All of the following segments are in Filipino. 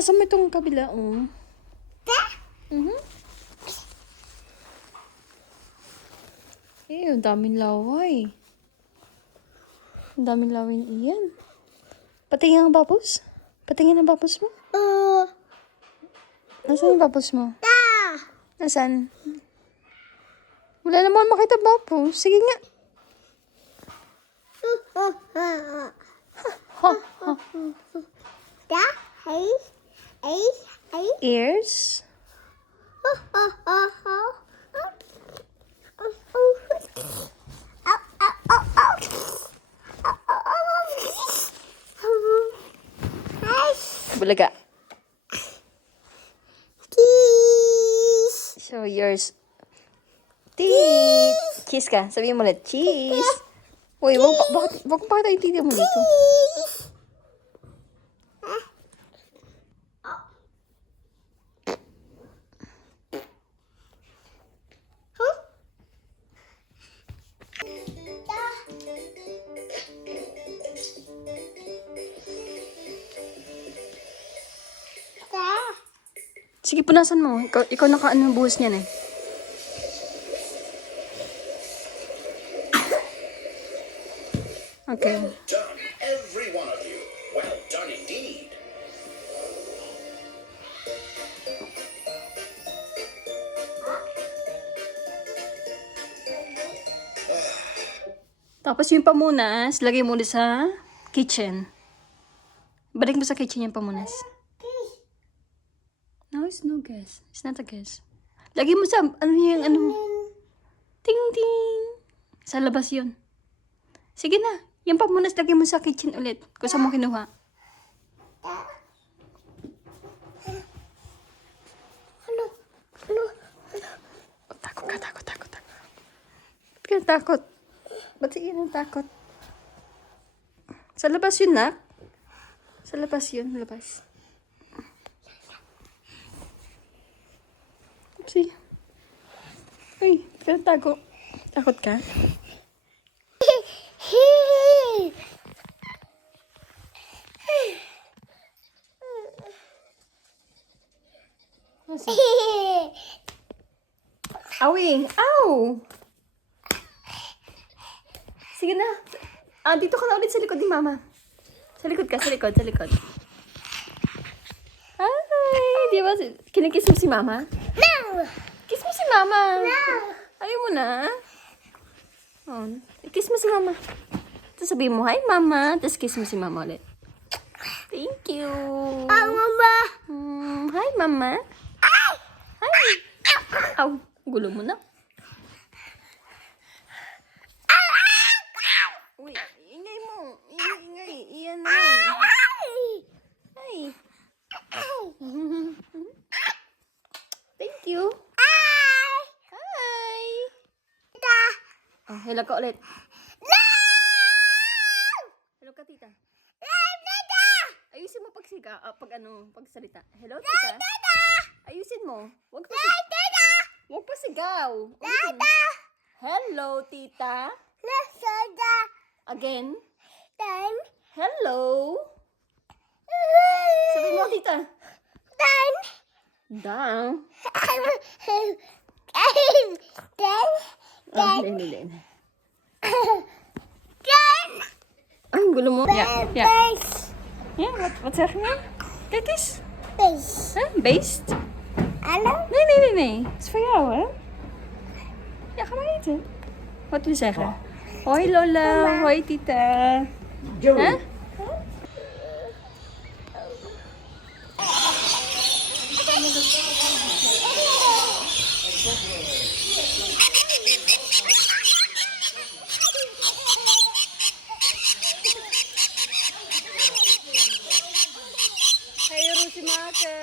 Punasan mo itong kabila, oh. Eh, ang daming laway. Ang daming laway na iyan. Patingin ang bubbles? Patingin ang bubbles mo? Nasaan yung bubbles mo? Nasaan? Wala naman makita bubbles. Sige nga. Ears. Bulaga. So yours. Teeth. Cheese ka. Sabihin mo ulit. Cheese. Uy, wag pa tayo titi mo dito. Sige, punasan mo. Ikaw naka-ano buhos niyan eh. Okay. Well done, every one of you. Well done indeed. Tapos yung pamunas, lagay mo ulit sa kitchen. Balik mo sa kitchen yung pamunas. No, it's no gas. It's not a gas. Lagay mo sa, ano yung, ano mo? Ting, ting. Sa labas yun. Sige na. Yung pamunas, lagay mo sa kitchen ulit. Kung saan mo kinuha. Takot ka, takot. Ba't ka takot? Ba't sige nang takot? Sa labas yun, nak. Sa labas yun, labas. Oopsie. Ay, ba't ka takot? Takot ka? Awing! Ow! Sige na. Dito ka na ulit sa likod ni Mama. Sa likod ka, sa likod. Ay, di ba? Kinikiss mo si Mama? No! Kiss mo si Mama. No! Ayaw mo na. Oh, kiss mo si Mama. Tapos sabihin mo, hi Mama. Tapos kiss mo si Mama ulit. Thank you. Mama! Hi Mama. Hi. Aw, gulo mo na. Uy, ingay mo. Ingay. Iyan na. Hi. Thank you. Hi. Oh, hello ka ulit. Hello ka, tita. Ayusin mo pagsalita. Hello, tita. Ayusin mo. Wag pa sigaw. Hello, tita. Again. Hello. Sabi mo, tita. Down. Hindi. Ay, gulo mo. Yeah. What's happening? Cookies? Huh? Based? Nee. It's for jou, hè? Ja, ga maar eten. Wat wil je zeggen? Hoi Lola, hoi tita. Huh? Hey Roesie maken.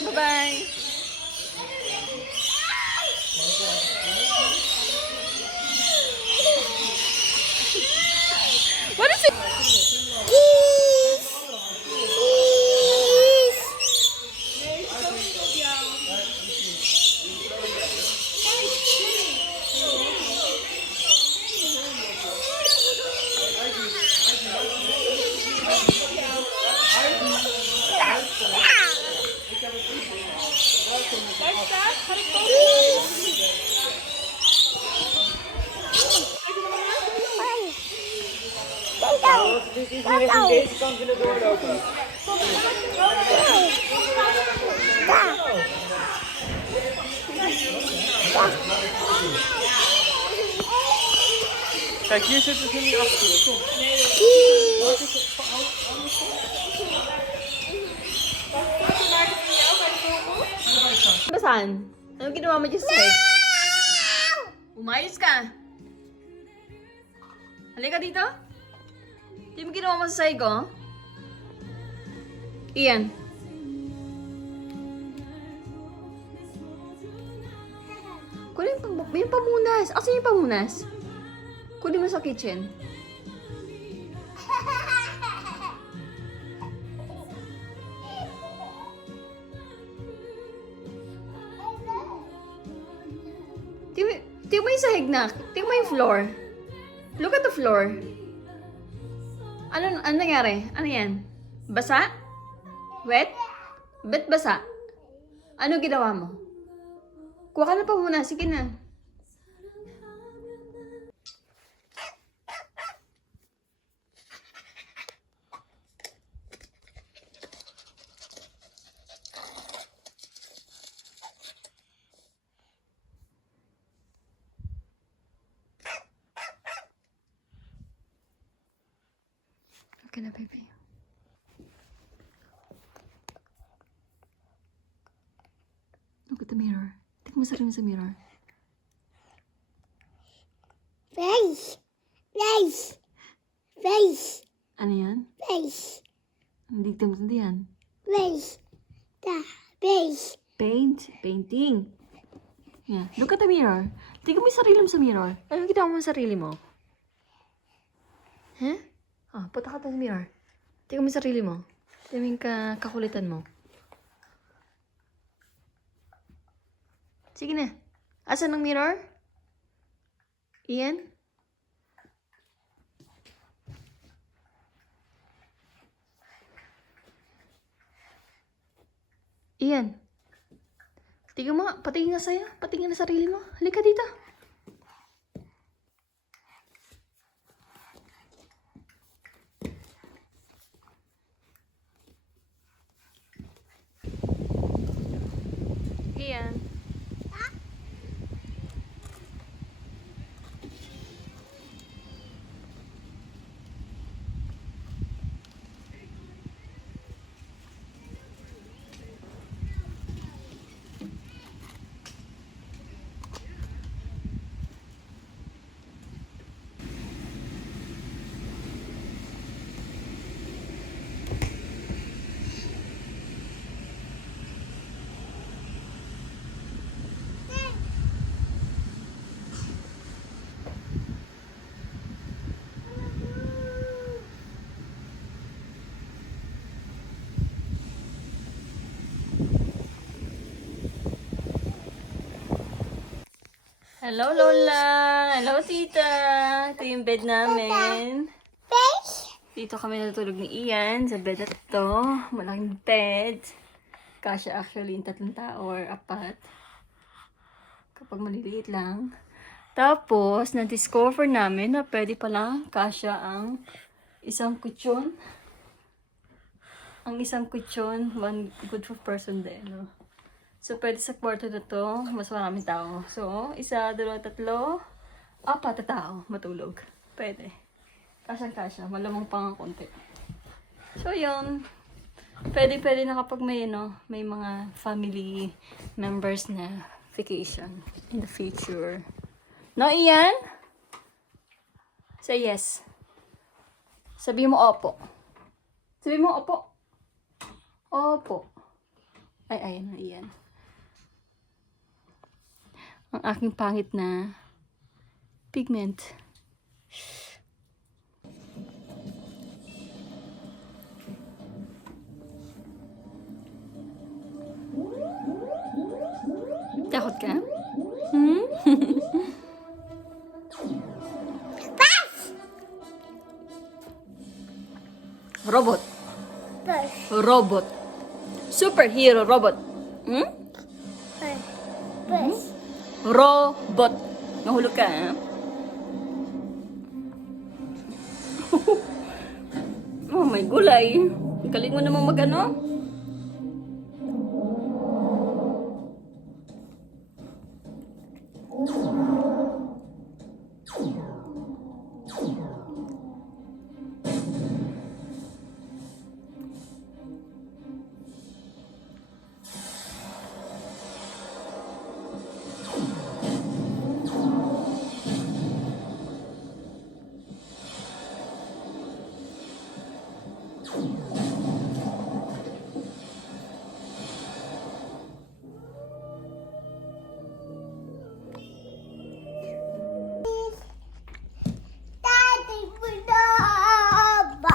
Bye-bye. What is it? Kijk, hier zitten ze niet achter. Kom. Basan? Anong ginawa mo dyan sa side? Umayos ka. Halika dito. Hindi mo ginawa mo sa side ko? Ian. Kunin yung pamunas. Asan yung pamunas? Kunin mo sa kitchen. Tingnan mo yung sahig na. Tingnan mo yung floor. Look at the floor. Ano nangyari? Ano yan? Basa? Wet? Ba't basa? Ano ginawa mo? Kuha ka na pa muna. Sige na. Okay na, baby. Look at the mirror. Tingnan mo sarili mo sa mirror. Face. Face. Face. Ano yan? Face. Hindi ko maintindihan. Face. Da. Face. Paint. Painting. Yeah. Look at the mirror. Tingnan mo yung sarili mo sa mirror. Ano ginawa mo sa sarili mo? Huh? Ah, punta ka sa mirror. Tingnan mo yung sarili mo. Tingnan mo yung kakulitan mo. Sige na. Asan ang mirror? Ian? Ian? Tingnan mo nga. Patingin nga sa'yo. Patingin na sarili mo. Halika dito. Ian? Hello, Lola! Hello, Tita! Ito yung bed namin. Face. Dito kami natutulog ni Ian sa bed na ito. Malaking bed. Kasya actually yung 3 tao or 4. Kapag maliliit lang. Tapos, na-discover namin na pwede pala kasya ang isang kutsyon. ang isang kutsyon, one good for person din, no? So, pwede sa kwarto na to, mas maraming tao. So, isa, dalawa, tatlo, apat na tao matulog. Pwede. Kasyang-kasya. Malamang pa nga konti. So, yun. Pwede na kapag may, no, may mga family members na vacation in the future. No, Ian? Say yes. Sabi mo opo. Sabi mo opo. Opo. Ay, ayan na, Ian. Ang aking pangit na pigment. Takot ka? Hmm? Robot. Bus. Robot. Superhero robot. Hmm? Bus. Robot. Nahulog ka, ha? Oh, may gulay. Galing mo namang mag-ano? Daddy, Budaba.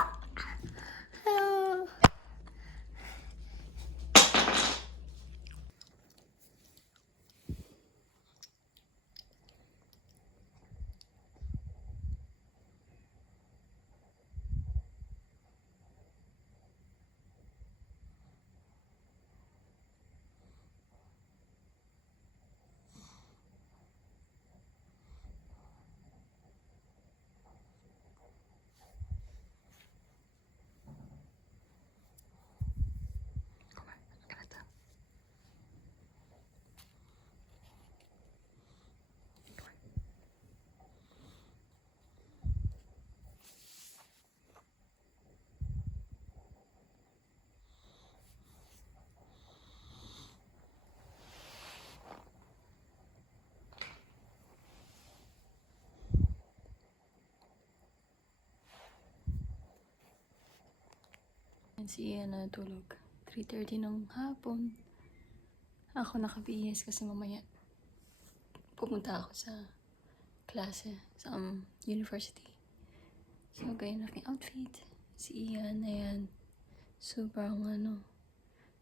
Si Ian natulog. 3:30 ng hapon. Ako naka-BS kasi mamaya pupunta ako sa klase sa university. So, ganyan na aking outfit. Si Ian, ayan. Sobrang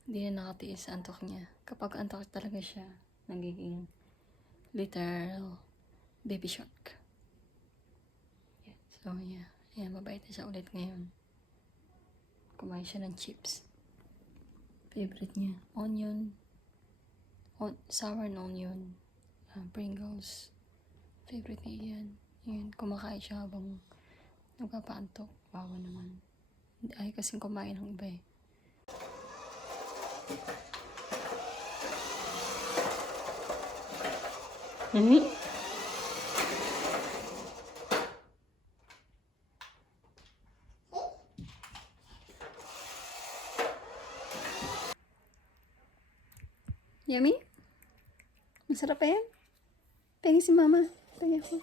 hindi na nakatiis sa antok niya. Kapag antok talaga siya, nagiging literal baby shark. Yeah. So, yeah. Ayan, mabait na siya ulit ngayon. Kumain siya ng chips. Favorite niya. Onion. Sour and onion. Pringles. Favorite niya yan. Yan. Kumakain siya habang nagpapaantok. Bawa naman. Ay kasing kumain ng iba eh. Yummy? Masarap pa yan? Pengi si mama. Pengi ako.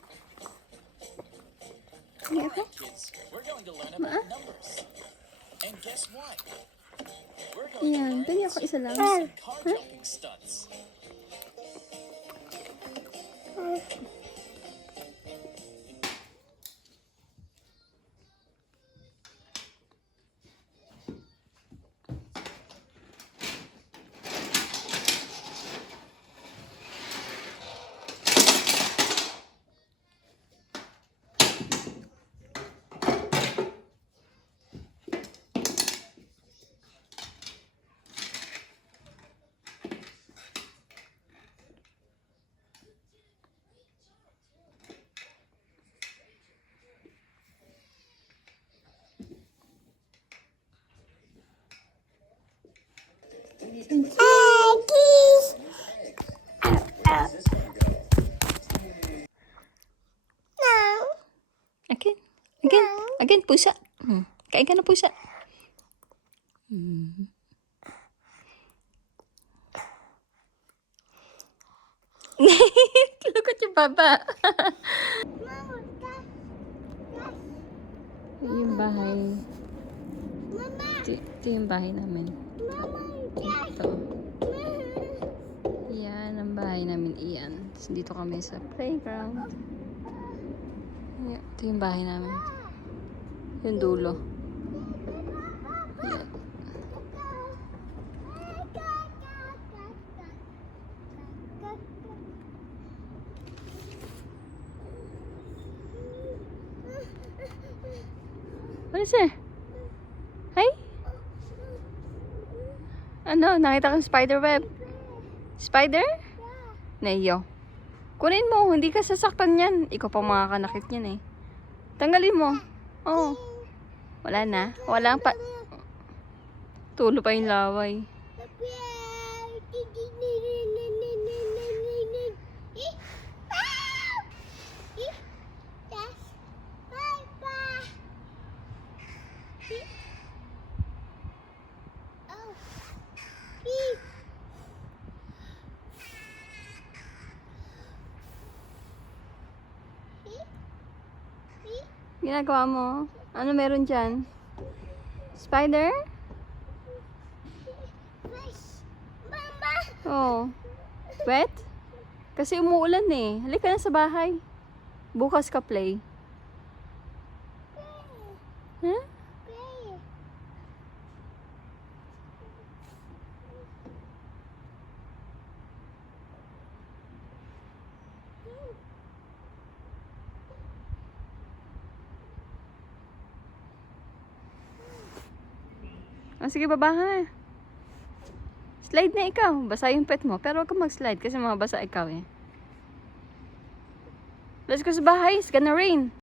Pengi ako? Kids, we're going to learn Ma? about numbers. And guess what? We're going to Ayan, learn pengi ako isa lang. some car jumping stunts. Again. Again. Again, pusa. Kain ka na pusa. Look at your baba. Yung bahay. Ito yung bahay namin. Ito. Yan ang bahay namin, iyan. Tapos dito kami sa playground. Yan, ito yung bahay namin. Yung dulo. Yan. What is it? Hi? Ano? Nakita kang spider web? Spider? Neo. Kunin mo. Hindi ka sasaktan yan. Ikaw pa makakanakit yan eh. Tanggalin mo. Oh. Wala na. Wala pa. Tulo pa yung laway. Ginagawa mo? Ano meron dyan? Spider? Oh. Wet? Kasi umuulan eh. Halika na sa bahay. Bukas ka play. Huh? Oh, sige, baba ka na. Slide na ikaw. Basa yung pet mo. Pero huwag ka mag-slide kasi mabasa ikaw eh. Let's go sa bahay. It's gonna rain.